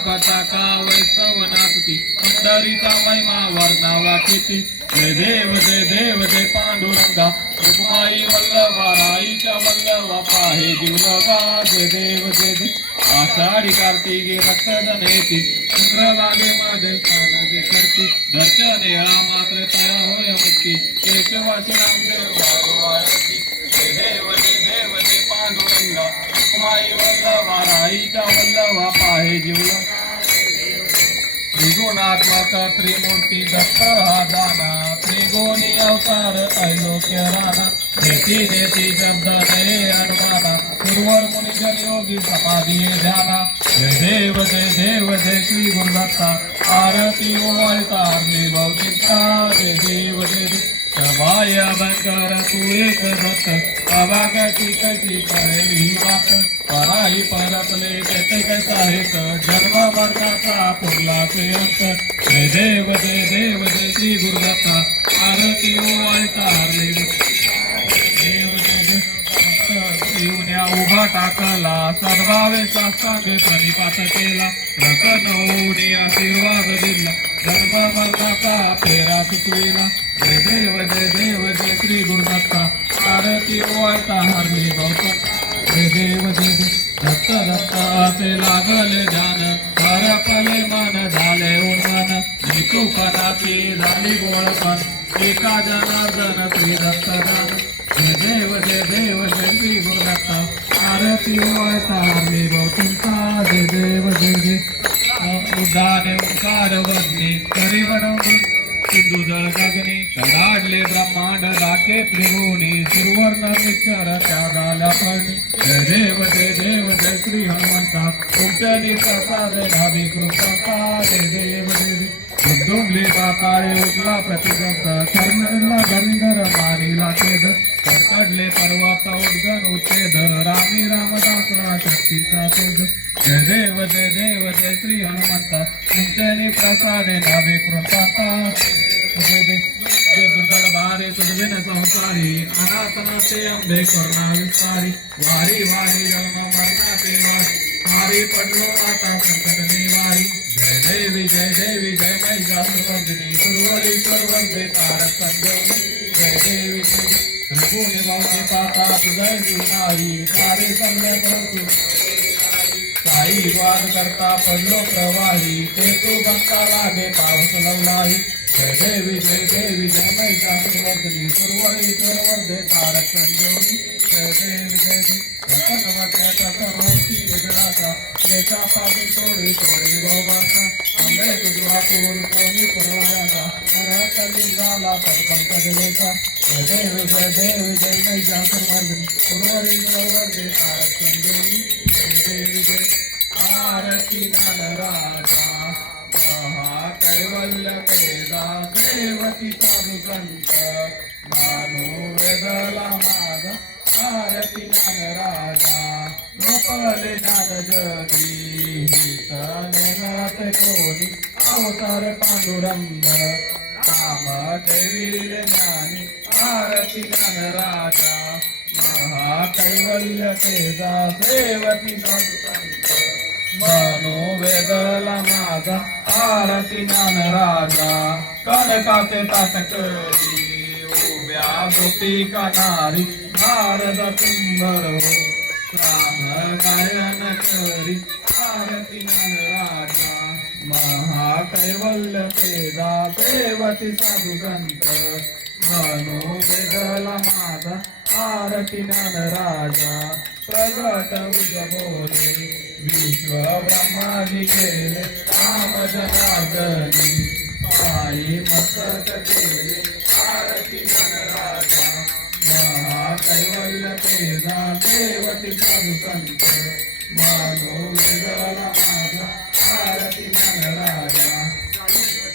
पताका वैष्णवनापती पंढरीचा महिमा वर्णावा किती जय देव जय पांडुरंगा रुक्माई वल्लभा राईच्या वल्लभा पाहे जीवलगा जय देव आषाढी कार्तिकी रक्तधन येती चंद्रभागे मध्ये स्नान जे करती दर्शन येळा मात्र तया होय मुक्ती केशवासी नामदेव वारती जय देव पांडुरंगा रुक्माई वल्लभा राईच्या वल्लभा पाहे जीवलगा त्रिगुणात्मक त्रिमूर्ती दत्त हा दाना त्रिगुणी अवतार ऐलोक्य राणा नेती शब्द नये अनुमाना गुरुवर मुनिजन योगी समाधी ध्याना जय देव जय श्री गुरुदत्ता आरती ओवाळता हरली भौतिकता जय देव सभाय अभंकर तू एक दत्त अभागाची कशी करेल ही बात पराही परतले तेथे कसा हेत जन्म मरणाचा पुरला ते अंत जय देव जय श्री गुरुदत्ता आरती ओवाळता हरली देव येऊन्या उभा टाकला सद्भावे साष्टांगे प्रणिपात केला रसन होऊन आशीर्वाद दिला जन्म मरणाचा फेरा सुचविला जय देव जय श्री गुरुदत्ता आरती ओवाळता हरली भौतक जय देव दत्त असे लागले जान हरपले मन झाले उन्मन नितूपणाची झाली गोळपण एका जनार्दन श्री दत्तदान जय देव जय श्री गुरुदत्ता आरती ओवाळता हरली भौतुका जय देव उदाने ओंकार वदनी करी बनवून सिंधुदळ गगनी कडाडले ब्रह्मांड राखे त्रिभुवनी सुरवर्ण विचार त्यागाला फळणी जय देव जय श्री हनुमंता तुमच्यानी प्रसाद नाभी कृपा जय देव उद्दुंबली पाताळे उठला प्रतिगंत कर्णला गंधर मानिला छेद कडकडले पर्वत उद्गन उच्छेद रामी रामदासरा शक्तीचा तेज जय देव जय श्री हनुमंता तुमच्यानी प्रसाद नाभी कृपा जय दुर्गड सारे सद्विन संसारी अनाथनाचे अंबे करुणा विस्तारी वारी वारी जन्म मरणाचे वारी मारी पडलो आता संकट निवारी जय देवी जय महिषासुरमर्दिनी सुरवरी वंदे तारक संजीवनी जय देवी त्रिभुवने भावने पाता जय जुनाई सारे सल्ले साई वाद करता पडलो प्रवाही ते तू भक्ता लागे पावस लवलाई जय देवी जय महिषासुरमर्दिनी सुरवरी वंदे तारक संजीवनी जय देवी लेचा पासून तोडी गोबाचा आंबे तुझा पूर कोणी पुरवल्याचा नरकली झाला पंकज लेचा जय देवी जय महिषासुरमर्दिनी सुरवरी वंदे तारक संजीवनी जय देवी जय आरती राजा महाकैवल्य केदा देवती साधू संत मानो वेदला माझा आरती राजा गोपाले ज्ञान जगी हित कोणी अवतार पांडुरंग काम देवीले ज्ञानी आरती राजा महाकैवल्य केदा देवती साधू संत मनो वेदला माझा आरती राजा कनकाचे ताटकरी उभ्या गोपिका नारी नारद तुंबर हो श्याम गायन करी आरती राजा महाकैवल्य केदा देवती साधू संत मनो वेदला माझा आरती राजा प्रगट उज बोले विश्व ब्रह्मादि केले राम जनार्दनी पायी मस्तक केले आरती राजा महाकैवल्य केदा देवती साधू संत मानो वेदला माझा आरती राजा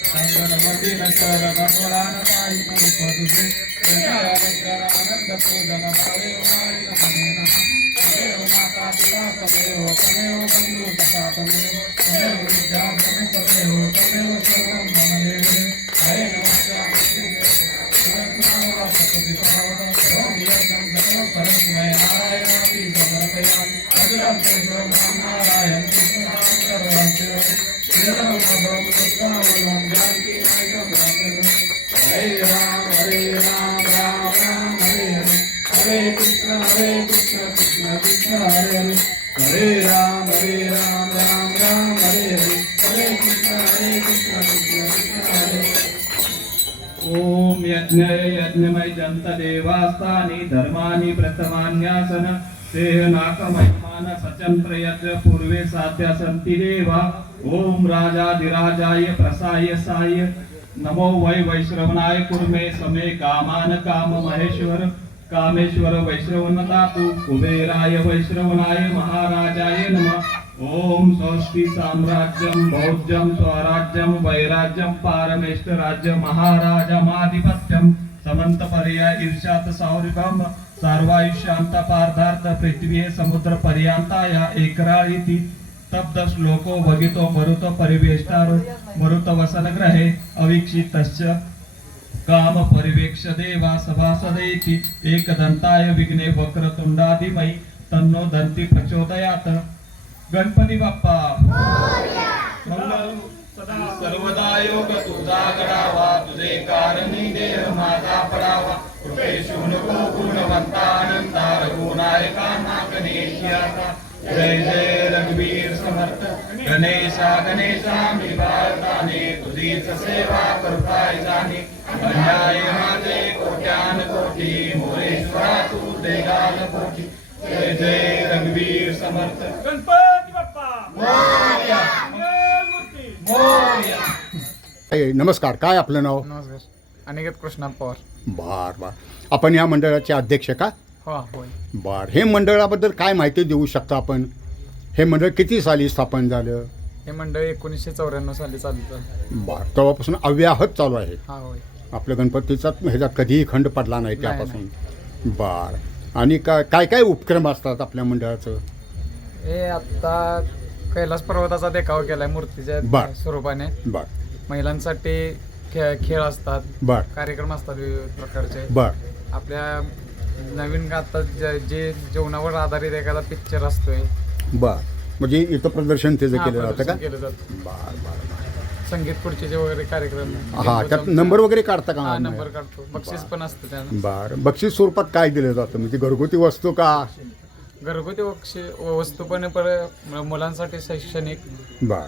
संगणमती शरण पुराण पायी तुझे आनंद पूजन देव माता पिता तमेव बंधु सखा तमेव विद्या तमेव सर्वं मम देव हरे नमः सत्य सर्वदा सर्वं यज्ञं सर्वं परस्मै नारायणापि समर्पयामि अजरं तेजो नारायण कृष्ण हरे राम राम राम हरे हरे कृष्ण कृष्ण कृष्ण हरे हरे हरे राम राम राम हरे हरे हरे कृष्ण कृष्ण कृष्ण हरे ओम यज्ञमय जंत देवास्तानि धर्मानि प्रथमान्यासन तेह नाकमयमान सचंत्र यज्ञ पूर्वे साध्या संति देवा ओम राजाधिराजाय प्रसाय साय नमो वै वैश्रवणाय कुर्मे समे कामान काम महेश्वर कामेश्वर वैश्रवणदातु कुबेराय वैश्रवणाय महाराजाय नमः ओम स्वस्ति साम्राज्यं भौज्यं स्वराज्यं वैराज्यं पारमेष्ठ राज्य महाराजमाधिपत्यं समंत पर्याय ईर्ष्यात सौरभम सर्वायुष्यांत पार्थार्थ पृथ्वी समुद्र पर्यंताया एकराळीति तब्द श्लोको भगितो मरुत परिवेष्टारो मरुत वसन ग्रहे अवीक्षितस्य काम परिवेक्ष देवा सभासदेति एकदंताय विघ्ने वक्रतुंडादिमयी तन्नो दंती प्रचोदयात गणपती बाप्पा मंगल सदा सर्वदा योग तुझा घडावा तुझे कारणी देह माझा पडावा कृपेशु नको गुणवंता आनंदा रघुनायका गणेशाचा जय जय रघुवीर समर्थ गणेशा मी भारताने तुझीच सेवा करताय जाणे अन्याय माझे कोट्यान कोटी मोरेश्वरा तू देगाल कोटी जय जय रघुवीर समर्थ गणपती बाप्पा मोरया मंगलमूर्ती मोरया नमस्कार. काय आपलं नाव? नमस्कार. अनिकेत कृष्णा पवार. बर. आपण या मंडळाचे अध्यक्ष का? हो होय. बर. हे मंडळाबद्दल काय माहिती देऊ शकता आपण? हे मंडळ किती साली स्थापन झालं? हे मंडळ 1994 साली चालू झालं. बर. तेव्हापासून अव्याहत चालू आहे. हा होय. आपल्या गणपतीचा ह्याच्यात कधीही खंड पडला नाही त्यापासून. बर. आणि काय काय उपक्रम असतात आपल्या मंडळाचं? हे आता कैलास पर्वताचा देखावा केलाय मूर्तीच्या बर. स्वरूपाने. बर. महिलांसाठी खेळ असतात, बर कार्यक्रम असतात विविध प्रकारचे. बर आपल्या नवीन आता जे जीवनावर आधारित एखादा पिक्चर असतोय. बर म्हणजे इथं प्रदर्शन त्याचं हा, केलं जातं का? प्रदर्शन केलं जातं. बर बर संगीत खुर्चीचे वगैरे कार्यक्रम. हा त्यात नंबर वगैरे काढता हा, का? नंबर काढतो. बक्षीस पण असतं त्यानं. बर बक्षीस स्वरूपात काय दिलं जातं म्हणजे घरगुती वस्तू का? घरगुती वस्तू पण मुलांसाठी शैक्षणिक बर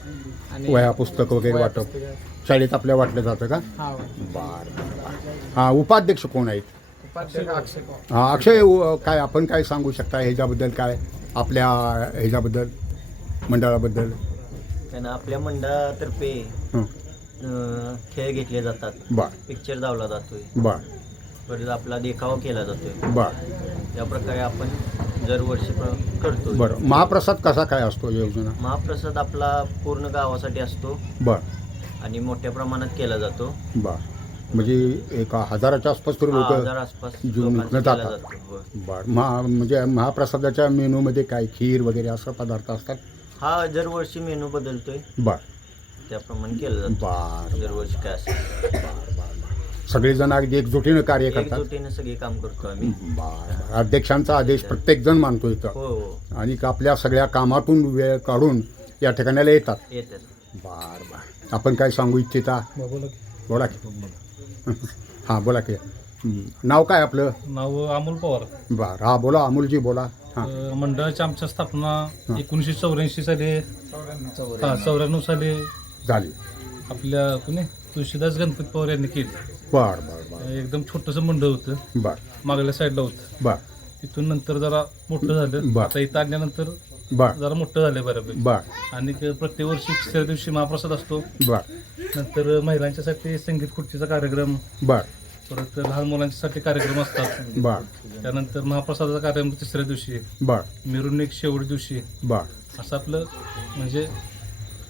आणि वह्या पुस्तक वगैरे वह्या वाटप पुस्तकं. शाळेत आपल्या वाटलं जातं का? हा, बर हा उपाध्यक्ष कोण आहेत? उपाध्यक्ष अक्षय पवार. हा अक्षय काय आपण काय सांगू शकता ह्याच्याबद्दल काय आपल्या ह्याच्याबद्दल मंडळाबद्दल? त्यांना आपल्या मंडळातर्फे हं. खेळ घेतले जातात. बर पिक्चर धावला जातोय. बर परत आपला देखावा केला जातोय. बर त्या प्रकारे आपण दरवर्षी करतो. बरं महाप्रसाद कसा काय असतो योजना? महाप्रसाद आपला पूर्ण गावासाठी असतो बर आणि मोठ्या प्रमाणात केला जातो. बर म्हणजे एक हजाराच्या आसपास तर 1000 लोक आसपास जीवन लोकांचा जातात. केला जातो. होय. बर म्हणजे महाप्रसादाच्या मेनूमध्ये काय खीर वगैरे असं पदार्थ असतात? हा दरवर्षी मेनू बदलतोय, बर त्याप्रमाणे केलं जातं. बर दरवर्षी काय असेल सगळेजण अगदी एकजुटीनं कार्य करतात. एकजुटीने सगळे काम करतो आम्ही. बर अध्यक्षांचा आदेश प्रत्येक जण मानतो इथं हो हो आणि आपल्या सगळ्या कामातून वेळ काढून या ठिकाणाला येतात. येतात. बर बर आपण काय सांगू इच्छिता? बोला की हां बोला की नाव काय आपलं? नाव अमोल पवार. बर हा बोला अमोलजी बोला. हां मंडळाची आमच्या स्थापना 1984 साली 94 साली झाली. आपल्या कुणी तुळशीदास गणपती पवार यांनी केली. बर बर बर एकदम छोटंसं मंडळ होतं, बर मागल्या साईडला होतं. बर तिथून नंतर जरा मोठं झालं. बर. आता इथं आणल्यानंतर बर जरा मोठं झालं बऱ्यापैकी. बर आणि प्रत्येक वर्षी तिसऱ्या दिवशी महाप्रसाद असतो. बर नंतर महिलांच्यासाठी संगीत खुर्चीचा कार्यक्रम, बर परत लहान मुलांच्यासाठी कार्यक्रम असतात. बर त्यानंतर महाप्रसादाचा कार्यक्रम तिसऱ्या दिवशी, बर मिरवणूक शेवट दिवशी, बर असं आपलं म्हणजे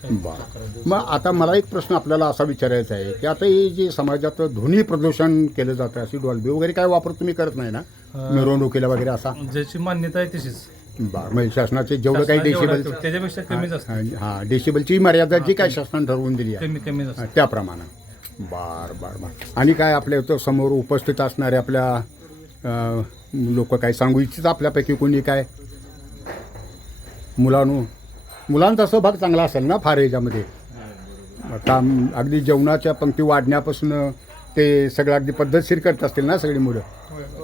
बर. मग आता मला एक प्रश्न आपल्याला असा विचारायचा आहे की आता हे जे समाजात ध्वनी प्रदूषण केलं जातं अशी डॉल्बी वगैरे काय वापर तुम्ही करत नाही ना मिरवणुकीला वगैरे असा? ज्याची मान्यता आहे तशीच. बर म्हणजे शासनाचे जेवढं काही शासनाने डेसिबल जेवढं त्याच्यापेक्षा कमीच असतं. हां डेसिबलची मर्यादा जी काय शासनाने ठरवून दिली आहे कमीच असतं. त्याप्रमाणे. बर बर बर आणि काय आपल्या इथं समोर उपस्थित असणारे आपल्या लोक काय सांगू इच्छित आपल्यापैकी कोणी काय? मुलांचा सहभाग चांगला असेल ना फार ह्याच्यामध्ये? आता अगदी जेवणाच्या पंक्ती वाढण्यापासून ते सगळं अगदी पद्धतशीर करत असतील ना सगळी मुलं?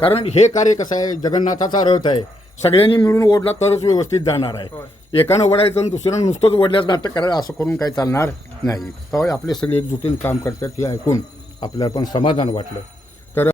कारण हे कार्य कसं आहे, जगन्नाथाचा रथ आहे, सगळ्यांनी मिळून ओढला तरच व्यवस्थित जाणार आहे. एकानं ओढायचं आणि दुसऱ्यानं नुसतंच ओढल्याच नाटक करायचं असं करून काही चालणार नाही. तेव्हा आपले सगळे एकजुटीने काम करतात हे ऐकून आपल्याला पण समाधान वाटलं. तर